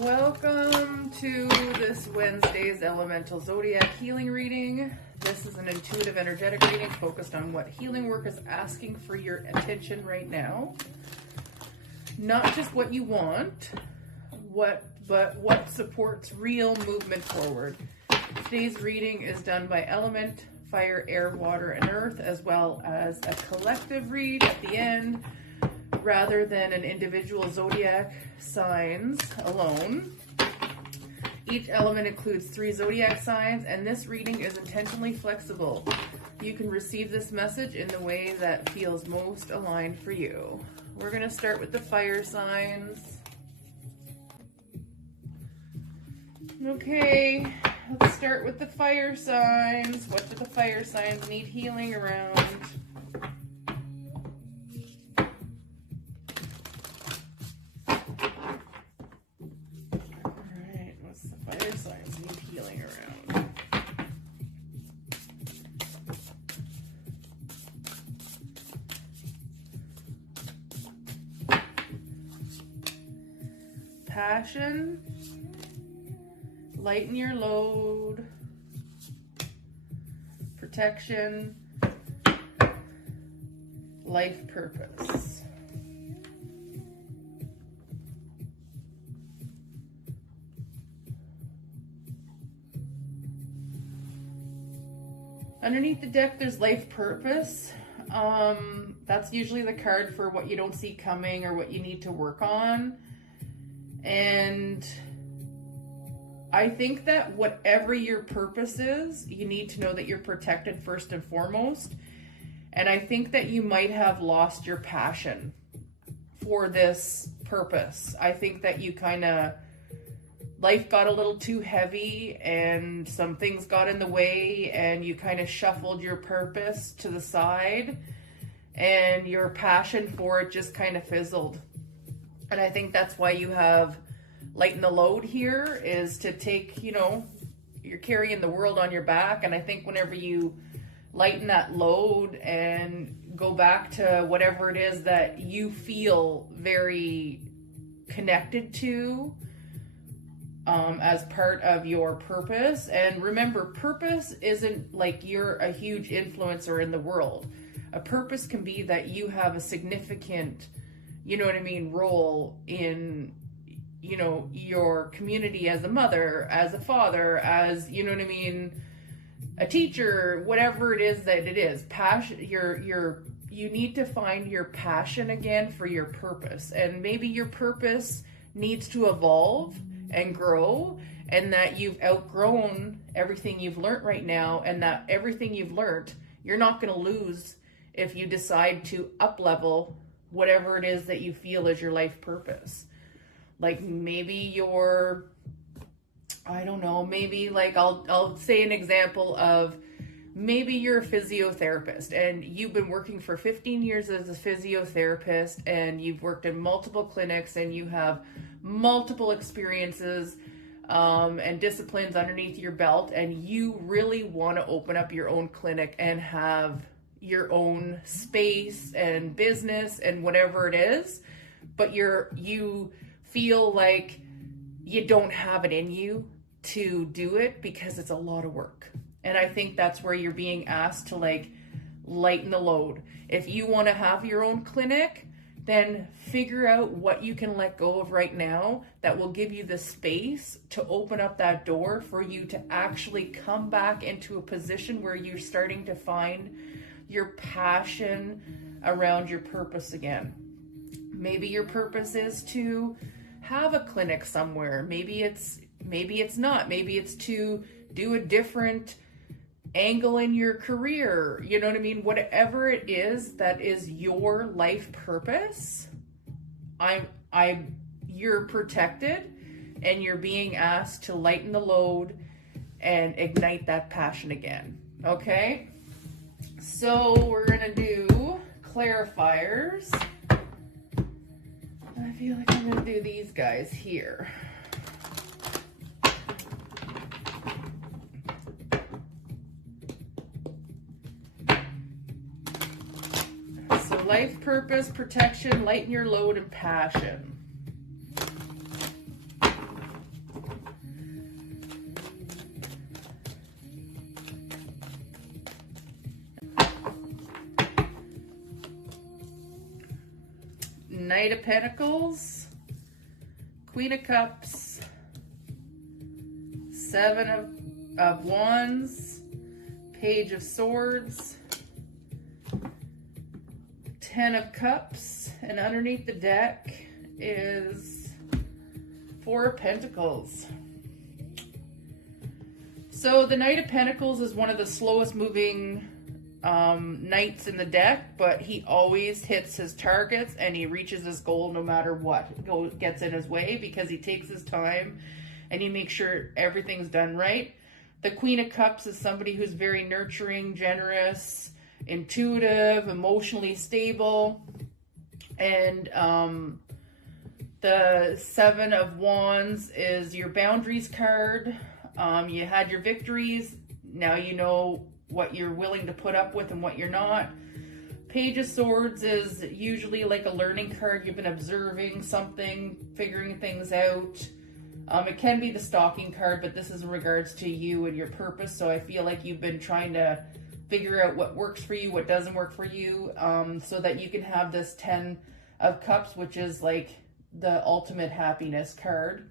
Welcome to this Wednesday's Elemental Zodiac healing reading. This is an intuitive energetic reading focused on what healing work is asking for your attention right now. Not just what you want, but what supports real movement forward. Today's reading is done by element, fire, air, water, and earth, as well as a collective read at the end, rather than an individual zodiac signs alone. Each element includes 3 zodiac signs, and this reading is intentionally flexible. You can receive this message in the way that feels most aligned for you. We're going to start with the fire signs. Okay, let's start with the fire signs. What do the fire signs need healing around? Passion, lighten your load, protection, life purpose. Underneath the deck, there's life purpose. That's usually the card for what you don't see coming or what you need to work on. And I think that whatever your purpose is, you need to know that you're protected first and foremost. And I think that you might have lost your passion for this purpose. I think that you life got a little too heavy and some things got in the way and you kind of shuffled your purpose to the side and your passion for it just kind of fizzled. And I think that's why you have lighten the load here, is to take, you're carrying the world on your back. And I think whenever you lighten that load and go back to whatever it is that you feel very connected to as part of your purpose. And remember, purpose isn't like you're a huge influencer in the world. A purpose can be that you have a significant role in, your community as a mother, as a father, as, a teacher, whatever it is that it is. Passion, you need to find your passion again for your purpose. And maybe your purpose needs to evolve and grow, and that you've outgrown everything you've learned right now, and that everything you've learned, you're not going to lose if you decide to up-level whatever it is that you feel is your life purpose. Like maybe I'll say an example of, maybe you're a physiotherapist and you've been working for 15 years as a physiotherapist, and you've worked in multiple clinics and you have multiple experiences and disciplines underneath your belt, and you really want to open up your own clinic and have your own space and business and whatever it is, but you feel like you don't have it in you to do it because it's a lot of work. And I think that's where you're being asked to lighten the load. If you want to have your own clinic, then figure out what you can let go of right now that will give you the space to open up that door for you to actually come back into a position where you're starting to find your passion around your purpose again. Maybe your purpose is to have a clinic somewhere. Maybe it's not. Maybe it's to do a different angle in your career. You know what I mean? Whatever it is that is your life purpose, you're protected, and you're being asked to lighten the load and ignite that passion again. Okay? So we're gonna do clarifiers. I feel like I'm gonna do these guys here. So life purpose, protection, lighten your load, and passion. Knight of Pentacles, Queen of Cups, Seven of Wands, Page of Swords, 10 of Cups, and underneath the deck is 4 of Pentacles. So the Knight of Pentacles is one of the slowest moving knights in the deck, but he always hits his targets and he reaches his goal no matter what gets in his way, because he takes his time and he makes sure everything's done right. The Queen of Cups is somebody who's very nurturing, generous, intuitive, emotionally stable. And the Seven of Wands is your boundaries card. You had your victories. Now you know what you're willing to put up with and what you're not. Page of Swords is usually like a learning card. You've been observing something, figuring things out. It can be the stalking card, but this is in regards to you and your purpose. So I feel like you've been trying to figure out what works for you, what doesn't work for you, so that you can have this 10 of Cups, which is like the ultimate happiness card.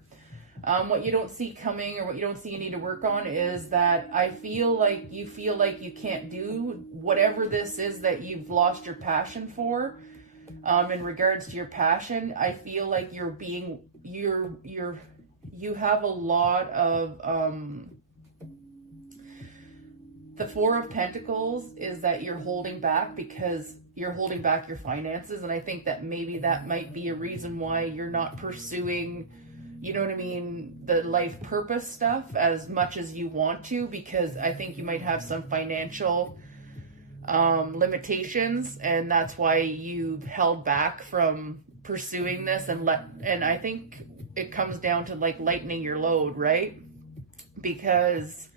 What you don't see coming, or what you don't see you need to work on, is that I feel like you can't do whatever this is that you've lost your passion for. In regards to your passion, I feel like you have a lot of the Four of Pentacles is that you're holding back because you're holding back your finances, and I think that maybe that might be a reason why you're not pursuing, you know what I mean, the life purpose stuff as much as you want to, because I think you might have some financial limitations, and that's why you held back from pursuing this. And I think it comes down to like lightening your load, right? Because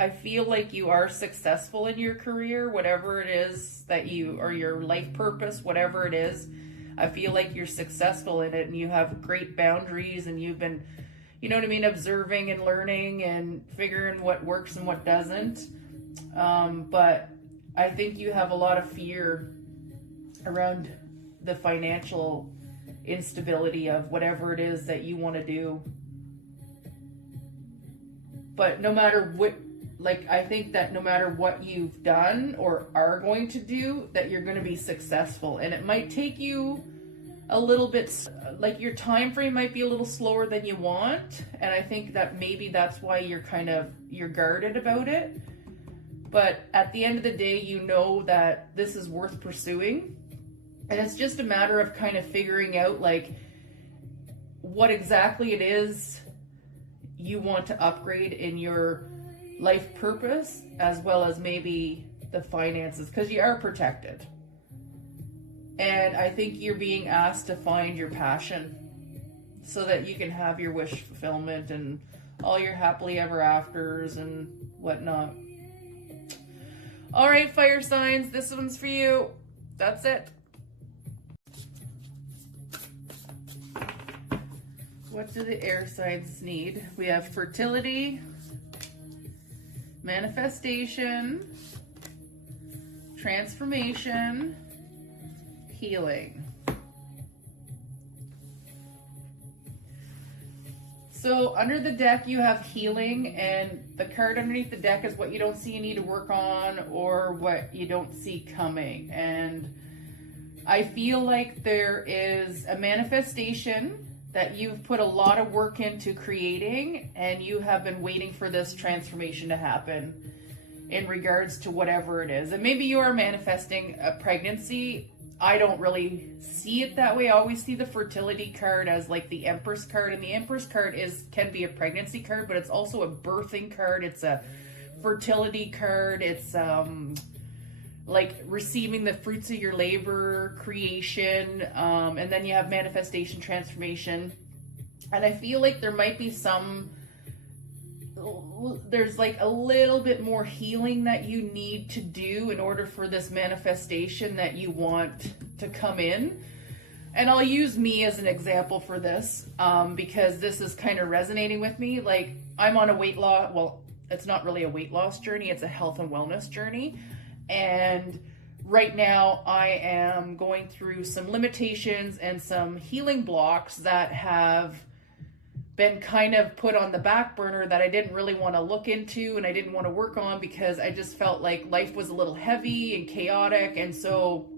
I feel like you are successful in your career, whatever it is that you, or your life purpose, whatever it is. I feel like you're successful in it, and you have great boundaries, and you've been, you know what I mean, observing and learning and figuring what works and what doesn't. But I think you have a lot of fear around the financial instability of whatever it is that you want to do. But no matter what, like, I think that no matter what you've done or are going to do, that you're going to be successful. And it might take you a little bit, like your time frame might be a little slower than you want. And I think that maybe that's why you're guarded about it. But at the end of the day, you know that this is worth pursuing. And it's just a matter of kind of figuring out like what exactly it is you want to upgrade in your life purpose, as well as maybe the finances, because you are protected. And I think you're being asked to find your passion so that you can have your wish fulfillment and all your happily ever afters and whatnot. All right, fire signs, this one's for you. That's it. What do the air signs need? We have fertility, manifestation, transformation, healing. So under the deck you have healing, and the card underneath the deck is what you don't see you need to work on, or what you don't see coming. And I feel like there is a manifestation that you've put a lot of work into creating, and you have been waiting for this transformation to happen in regards to whatever it is. And maybe you are manifesting a pregnancy. I don't really see it that way. I always see the fertility card as like the Empress card, and the Empress card can be a pregnancy card, but it's also a birthing card. It's a fertility card. It's like receiving the fruits of your labor, creation, and then you have manifestation, transformation. And I feel like there might be there's like a little bit more healing that you need to do in order for this manifestation that you want to come in. And I'll use me as an example for this, because this is kind of resonating with me. Like, I'm on a weight loss, well, it's not really a weight loss journey, it's a health and wellness journey. And right now I am going through some limitations and some healing blocks that have been kind of put on the back burner that I didn't really want to look into and I didn't want to work on because I just felt like life was a little heavy and chaotic. And so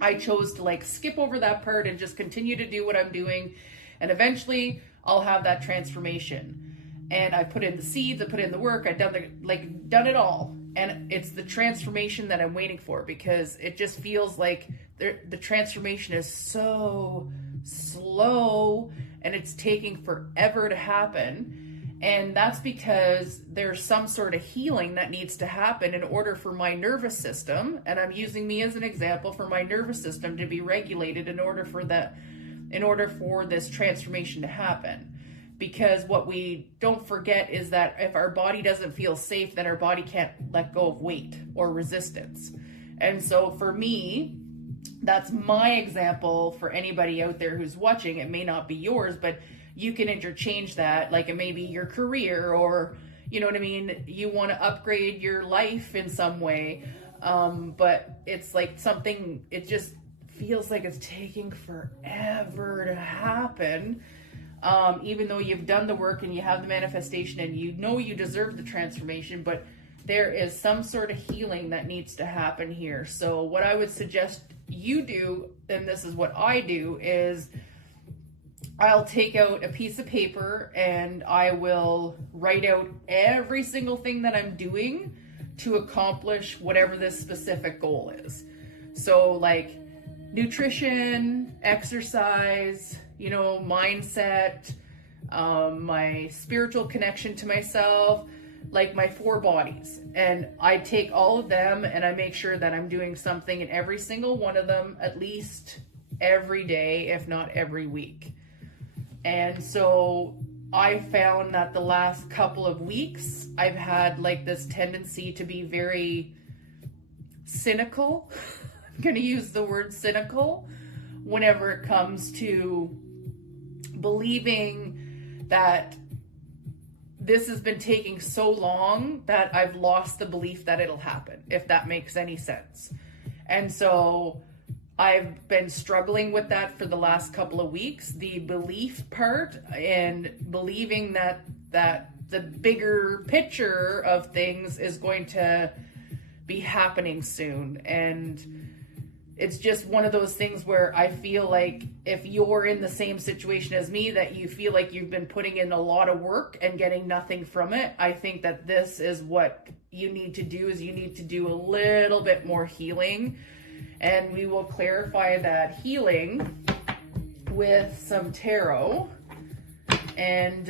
I chose to like skip over that part and just continue to do what I'm doing. And eventually I'll have that transformation. And I put in the seeds, I put in the work, I've done it all. And it's the transformation that I'm waiting for, because it just feels like the transformation is so slow and it's taking forever to happen. And that's because there's some sort of healing that needs to happen in order for my nervous system, and I'm using me as an example, for my nervous system to be regulated in order for this transformation to happen. Because what we don't forget is that if our body doesn't feel safe, then our body can't let go of weight or resistance. And so for me, that's my example. For anybody out there who's watching, it may not be yours, but you can interchange that. Like it may be your career, or you know what I mean, you want to upgrade your life in some way. But it's like something, it just feels like it's taking forever to happen. Even though you've done the work and you have the manifestation and you know you deserve the transformation, but there is some sort of healing that needs to happen here. So what I would suggest you do, and this is what I do, is I'll take out a piece of paper and I will write out every single thing that I'm doing to accomplish whatever this specific goal is. So like nutrition, exercise, you know, mindset, my spiritual connection to myself, like my 4 bodies. And I take all of them and I make sure that I'm doing something in every single one of them, at least every day, if not every week. And so I found that the last couple of weeks, I've had like this tendency to be very cynical. I'm going to use the word cynical whenever it comes to believing that this has been taking so long that I've lost the belief that it'll happen, if that makes any sense. And so I've been struggling with that for the last couple of weeks, the belief part, and believing that the bigger picture of things is going to be happening soon. And it's just one of those things where I feel like if you're in the same situation as me, that you feel like you've been putting in a lot of work and getting nothing from it, I think that this is what you need to do, is you need to do a little bit more healing. And we will clarify that healing with some tarot. And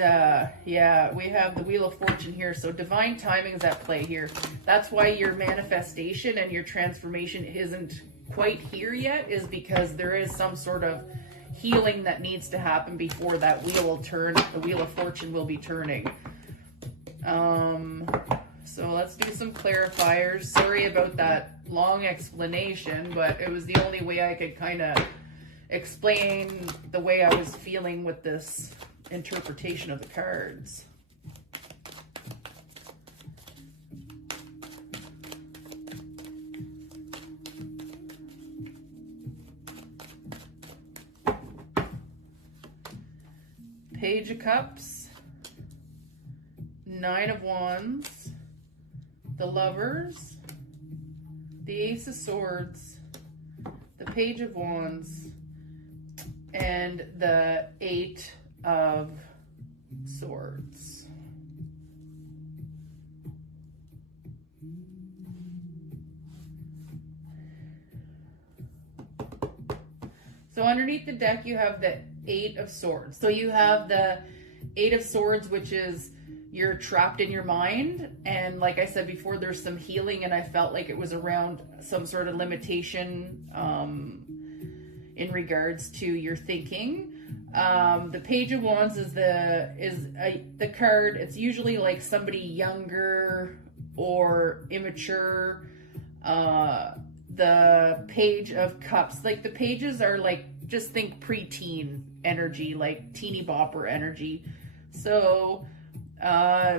yeah, we have the Wheel of Fortune here. So divine timing is at play here. That's why your manifestation and your transformation isn't quite here yet, is because there is some sort of healing that needs to happen before that wheel will turn. The Wheel of Fortune will be turning. So let's do some clarifiers. Sorry about that long explanation, but it was the only way I could kind of explain the way I was feeling with this interpretation of the cards. Page of Cups, 9 of Wands, the Lovers, the Ace of Swords, the Page of Wands, and the 8 of Swords. So underneath the deck, you have the 8 of Swords. So you have the 8 of Swords, which is you're trapped in your mind. And like I said before, there's some healing, and I felt like it was around some sort of limitation in regards to your thinking. The Page of Wands is the card. It's usually like somebody younger or immature. The Page of Cups, like the pages are like, just think preteen energy, like teeny bopper energy. So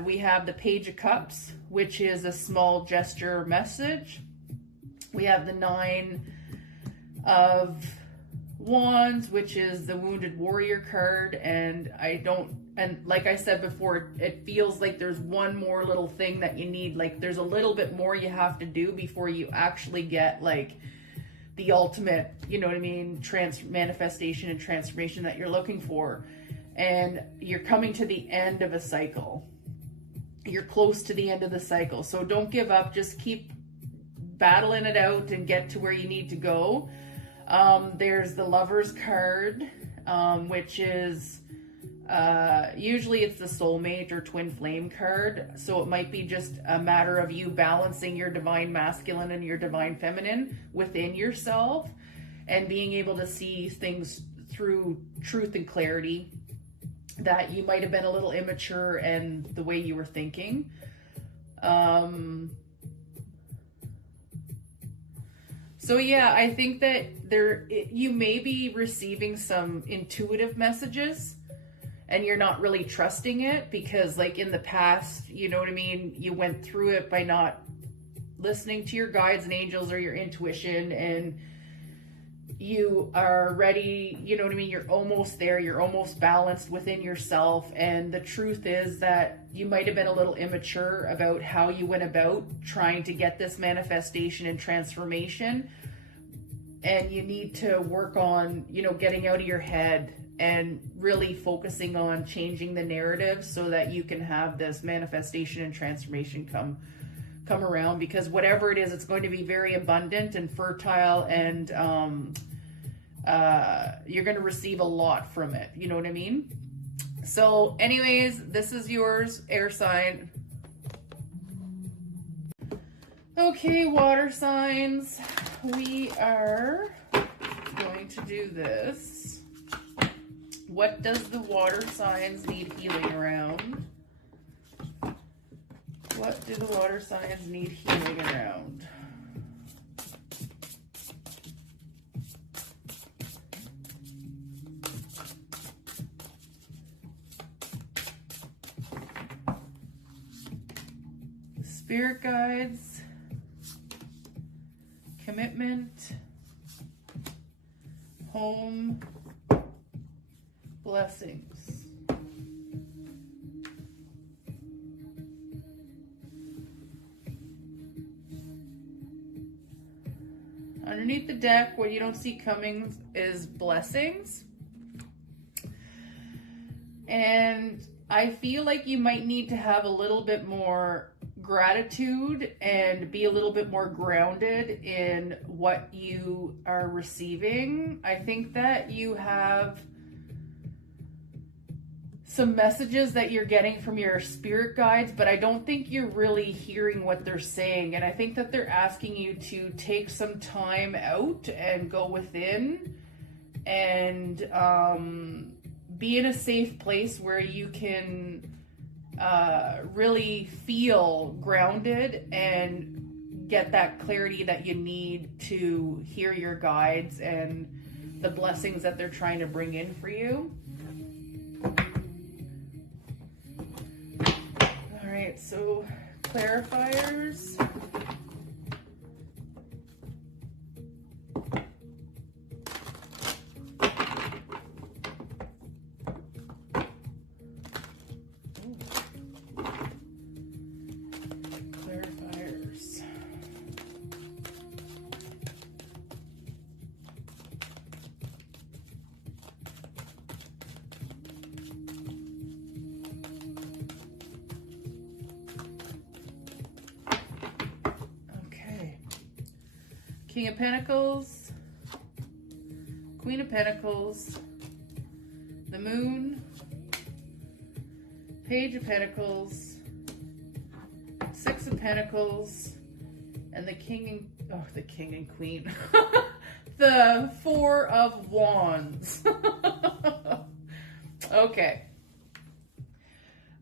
we have the Page of Cups, which is a small gesture message. We have the Nine of Wands, which is the Wounded Warrior card, and like I said before, it feels like there's one more little thing that you need. Like there's a little bit more you have to do before you actually get like the ultimate, you know what I mean, manifestation and transformation that you're looking for. And you're coming to the end of a cycle. You're close to the end of the cycle. So don't give up. Just keep battling it out and get to where you need to go. There's the Lover's card, which is usually it's the soulmate or twin flame card. So it might be just a matter of you balancing your divine masculine and your divine feminine within yourself and being able to see things through truth and clarity, that you might have been a little immature in the way you were thinking. So yeah, I think that you may be receiving some intuitive messages and you're not really trusting it because like in the past, you know what I mean, you went through it by not listening to your guides and angels or your intuition, and you are ready, you know what I mean, you're almost there, you're almost balanced within yourself. And the truth is that you might have been a little immature about how you went about trying to get this manifestation and transformation. And you need to work on, you know, getting out of your head and really focusing on changing the narrative so that you can have this manifestation and transformation come around. Because whatever it is, it's going to be very abundant and fertile, and you're going to receive a lot from it. You know what I mean? So anyways, this is yours, air sign. Okay, water signs, we are going to do this. What does the water signs need healing around? What do the water signs need healing around? Spirit guides, commitment, home, blessings. Underneath the deck, what you don't see coming is blessings. And I feel like you might need to have a little bit more gratitude and be a little bit more grounded in what you are receiving. I think that you have some messages that you're getting from your spirit guides, but I don't think you're really hearing what they're saying. And I think that they're asking you to take some time out and go within and be in a safe place where you can really feel grounded and get that clarity that you need to hear your guides and the blessings that they're trying to bring in for you. All right, so clarifiers. King of Pentacles, Queen of Pentacles, the Moon, Page of Pentacles, Six of Pentacles, and the King and Queen, the Four of Wands. Okay.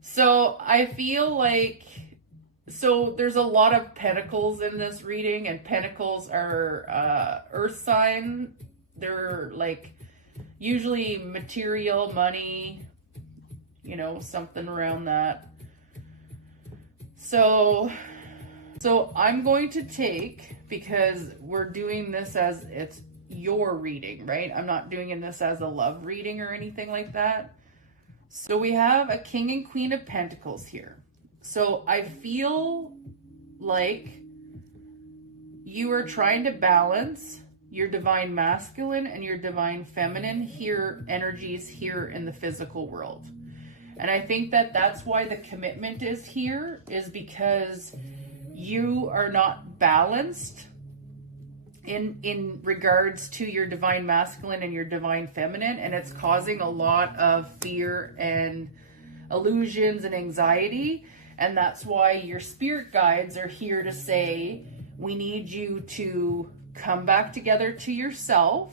So I feel like, so there's a lot of pentacles in this reading, and pentacles are earth sign. They're like usually material, money, you know, something around that. So I'm going to take, because we're doing this as it's your reading, right? I'm not doing this as a love reading or anything like that. So we have a King and Queen of Pentacles here. So I feel like you are trying to balance your divine masculine and your divine feminine here, energies here in the physical world. And I think that that's why the commitment is here, is because you are not balanced in regards to your divine masculine and your divine feminine, and it's causing a lot of fear and illusions and anxiety. And that's why your spirit guides are here to say, we need you to come back together to yourself,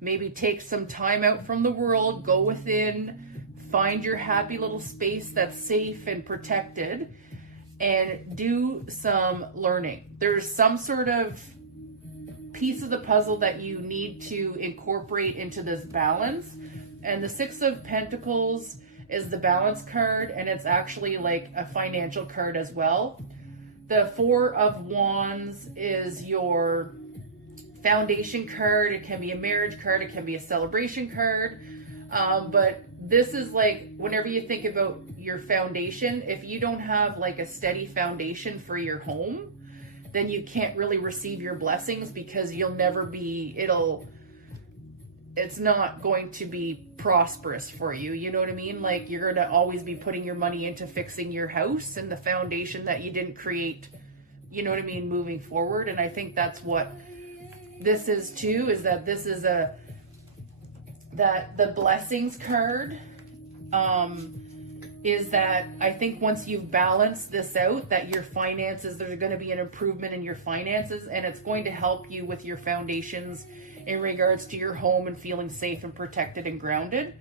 maybe take some time out from the world, go within, find your happy little space that's safe and protected, and do some learning. There's some sort of piece of the puzzle that you need to incorporate into this balance. And the Six of Pentacles is the balance card, and it's actually like a financial card as well. The Four of Wands is your foundation card. It can be a marriage card, it can be a celebration card, but this is like, whenever you think about your foundation, if you don't have like a steady foundation for your home, then you can't really receive your blessings, because you'll never be, it's not going to be prosperous for you. You know what I mean? Like, you're going to always be putting your money into fixing your house and the foundation that you didn't create, you know what I mean, moving forward. And I think that's what this is too, is that this is that the blessings card, is that I think once you've balanced this out, that your finances, there's going to be an improvement in your finances, and it's going to help you with your foundations in regards to your home and feeling safe and protected and grounded.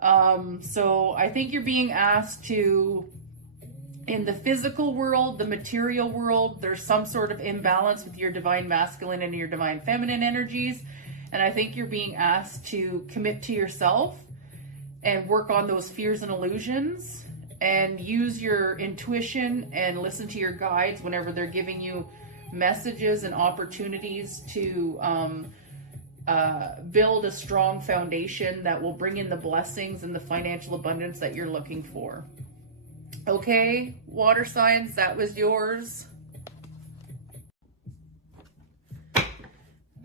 So I think you're being asked to, in the physical world, the material world, there's some sort of imbalance with your divine masculine and your divine feminine energies. And I think you're being asked to commit to yourself and work on those fears and illusions, and use your intuition and listen to your guides whenever they're giving you messages and opportunities to build a strong foundation that will bring in the blessings and the financial abundance that you're looking for. Okay, water signs, that was yours.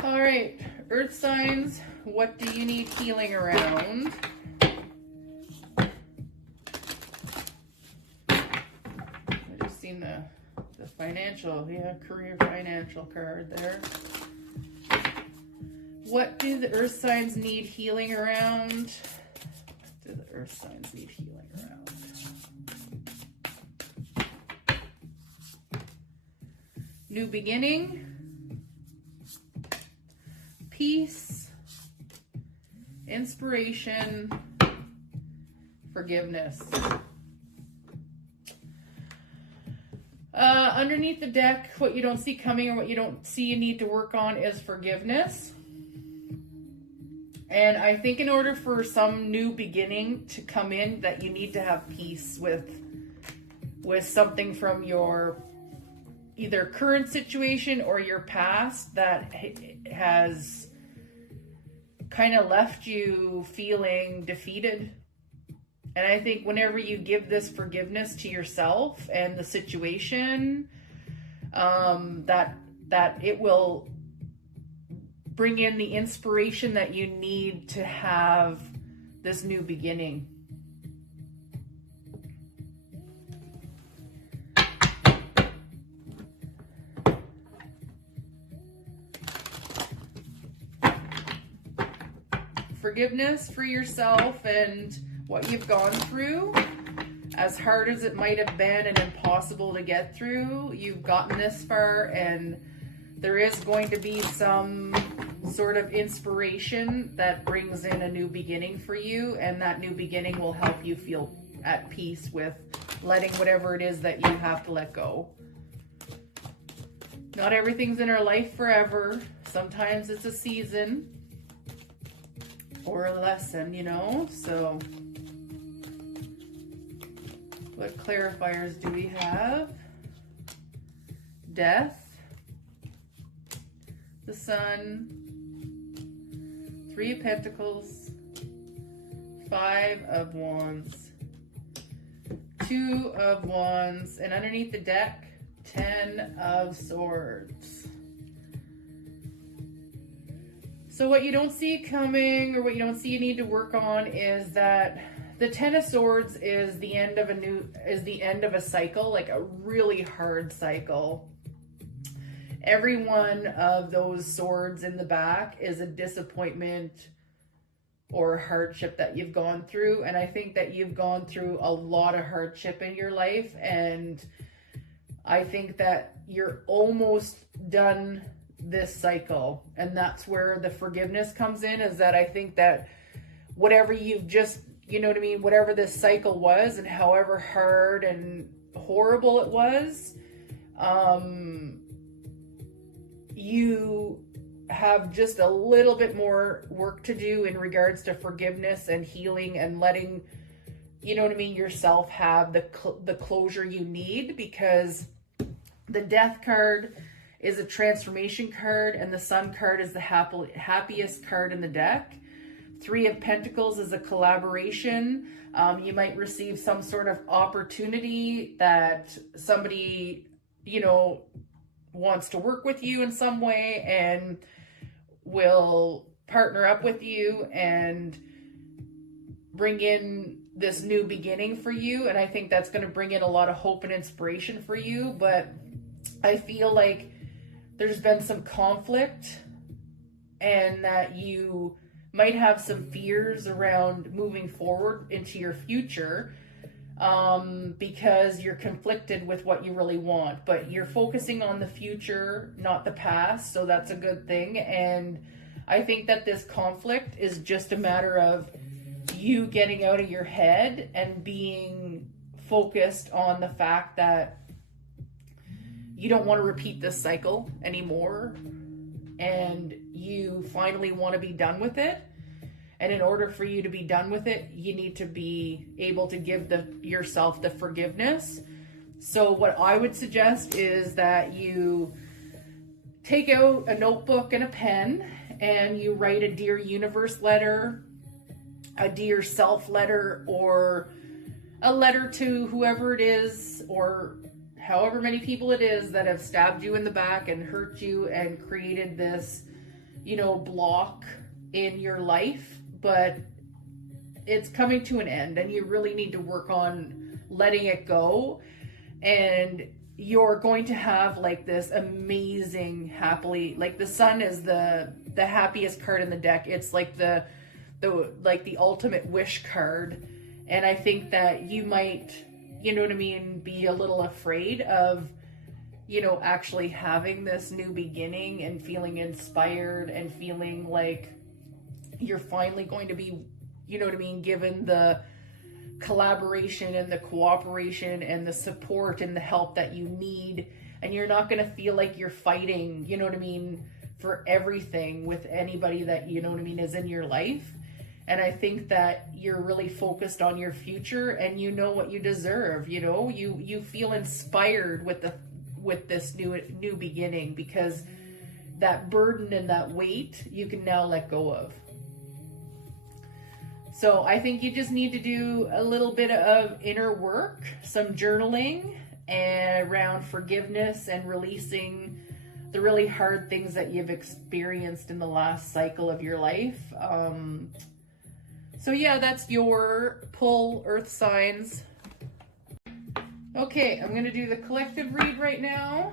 All right, earth signs, what do you need healing around? Seen the financial, career financial card there. What do the earth signs need healing around? What do the earth signs need healing around? New beginning, peace, inspiration, forgiveness. Underneath the deck, what you don't see coming or what you don't see you need to work on is forgiveness. And I think in order for some new beginning to come in, that you need to have peace with something from your either current situation or your past that has kind of left you feeling defeated. And I think whenever you give this forgiveness to yourself and the situation, that it will bring in the inspiration that you need to have this new beginning. Forgiveness for yourself and what you've gone through. As hard as it might have been and impossible to get through, you've gotten this far, and there is going to be some sort of inspiration that brings in a new beginning for you, and that new beginning will help you feel at peace with letting whatever it is that you have to let go. Not everything's in our life forever. Sometimes it's a season or a lesson, you know, so what clarifiers do we have? Death, the Sun, 3 of Pentacles, 5 of Wands, 2 of Wands, and underneath the deck, 10 of Swords. So what you don't see coming, or what you don't see you need to work on, is that the 10 of Swords is the end of a cycle, like a really hard cycle. Every one of those swords in the back is a disappointment or hardship that you've gone through. And I think that you've gone through a lot of hardship in your life. And I think that you're almost done this cycle. And that's where the forgiveness comes in, is that I think that whatever you've just, you know what I mean, whatever this cycle was and however hard and horrible it was, you have just a little bit more work to do in regards to forgiveness and healing and letting, you know what I mean, yourself have the closure you need, because the Death card is a transformation card and the Sun card is the happiest card in the deck. 3 of Pentacles is a collaboration. You might receive some sort of opportunity that somebody, you know, wants to work with you in some way and will partner up with you and bring in this new beginning for you. And I think that's going to bring in a lot of hope and inspiration for you. But I feel like there's been some conflict and that you might have some fears around moving forward into your future, because you're conflicted with what you really want, but you're focusing on the future, not the past. So that's a good thing. And I think that this conflict is just a matter of you getting out of your head and being focused on the fact that you don't want to repeat this cycle anymore. And you finally want to be done with it. And in order for you to be done with it, you need to be able to give yourself the forgiveness. So what I would suggest is that you take out a notebook and a pen and you write a Dear Universe letter, a Dear Self letter, or a letter to whoever it is, or however many people it is that have stabbed you in the back and hurt you and created this, you know, block in your life. But it's coming to an end and you really need to work on letting it go. And you're going to have like this amazing happily, like the Sun is the happiest card in the deck. It's like the ultimate wish card. And I think that you might, you know what I mean, be a little afraid of, you know, actually having this new beginning and feeling inspired and feeling like you're finally going to be, you know what I mean, given the collaboration and the cooperation and the support and the help that you need. And you're not going to feel like you're fighting, you know what I mean, for everything with anybody that, you know what I mean, is in your life. And I think that you're really focused on your future and you know what you deserve. You know, you feel inspired with this new beginning, because that burden and that weight you can now let go of. So I think you just need to do a little bit of inner work, some journaling, and around forgiveness and releasing the really hard things that you've experienced in the last cycle of your life. So yeah, that's your pull, earth signs. Okay, I'm going to do the collective read right now.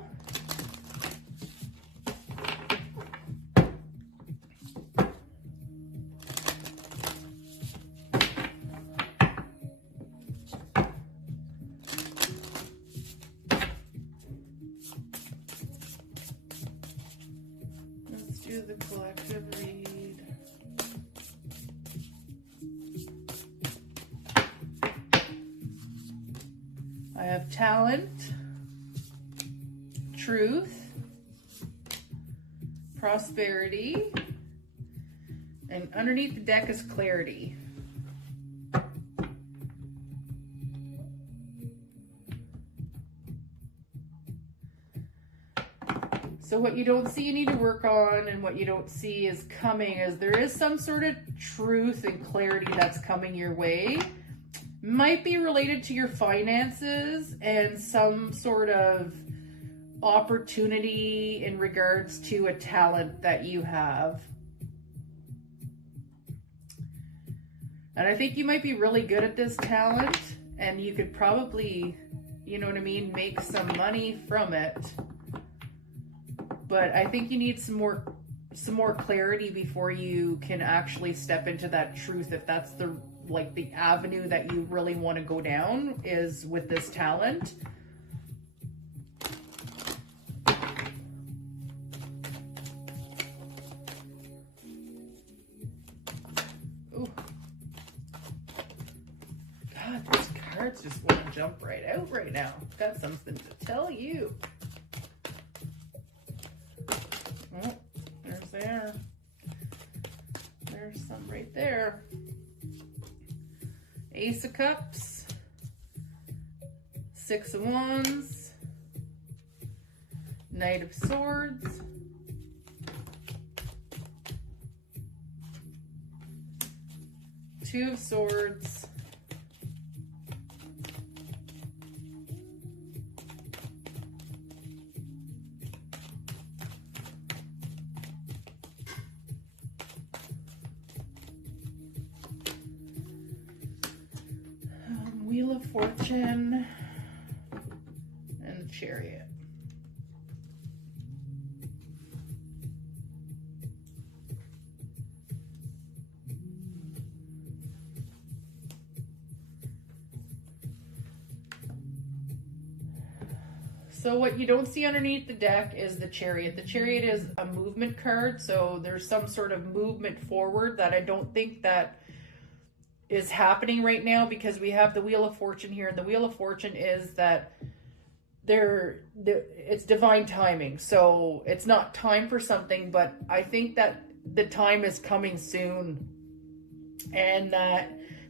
Let's do the collective read. I have talent, truth, prosperity, and underneath the deck is clarity. So what you don't see you need to work on, and what you don't see is coming, is there is some sort of truth and clarity that's coming your way. Might be related to your finances and some sort of opportunity in regards to a talent that you have. And I think you might be really good at this talent, and you could probably, you know what I mean, make some money from it. But I think you need some more clarity before you can actually step into that truth, if that's the avenue that you really want to go down, is with this talent. Ooh. God, these cards just want to jump right out right now. Got something to tell you. Oh, there's some right there. Ace of Cups, Six of Wands, Knight of Swords, Two of Swords, Wheel of Fortune, and the Chariot. So what you don't see underneath the deck is the Chariot. The Chariot is a movement card, so there's some sort of movement forward that I don't think that is happening right now, because we have the Wheel of Fortune here, and the Wheel of Fortune is that it's divine timing. So it's not time for something, but I think that the time is coming soon, and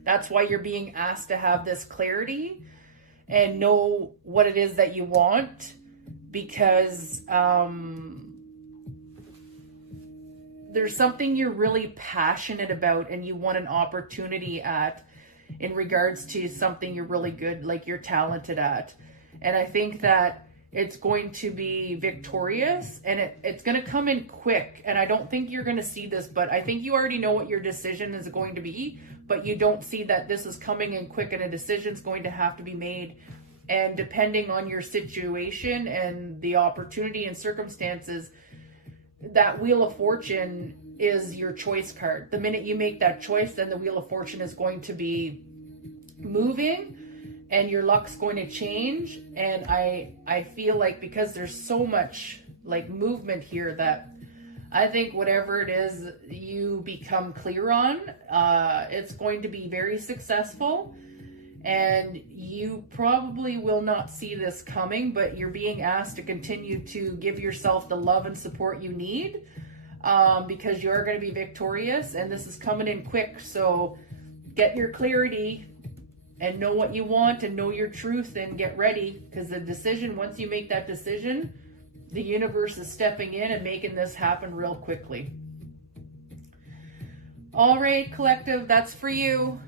that's why you're being asked to have this clarity and know what it is that you want, because there's something you're really passionate about and you want an opportunity at, in regards to something you're really good, like you're talented at. And I think that it's going to be victorious, and it's going to come in quick. And I don't think you're going to see this, but I think you already know what your decision is going to be, but you don't see that this is coming in quick, and a decision's going to have to be made. And depending on your situation and the opportunity and circumstances, that Wheel of Fortune is your choice card. The minute you make that choice, then the Wheel of Fortune is going to be moving, and your luck's going to change. And I feel like, because there's so much like movement here, that I think whatever it is you become clear on, it's going to be very successful. And you probably will not see this coming, but you're being asked to continue to give yourself the love and support you need, because you're going to be victorious, and this is coming in quick. So get your clarity and know what you want and know your truth, and get ready, because the decision, once you make that decision, the universe is stepping in and making this happen real quickly. All right, collective, that's for you.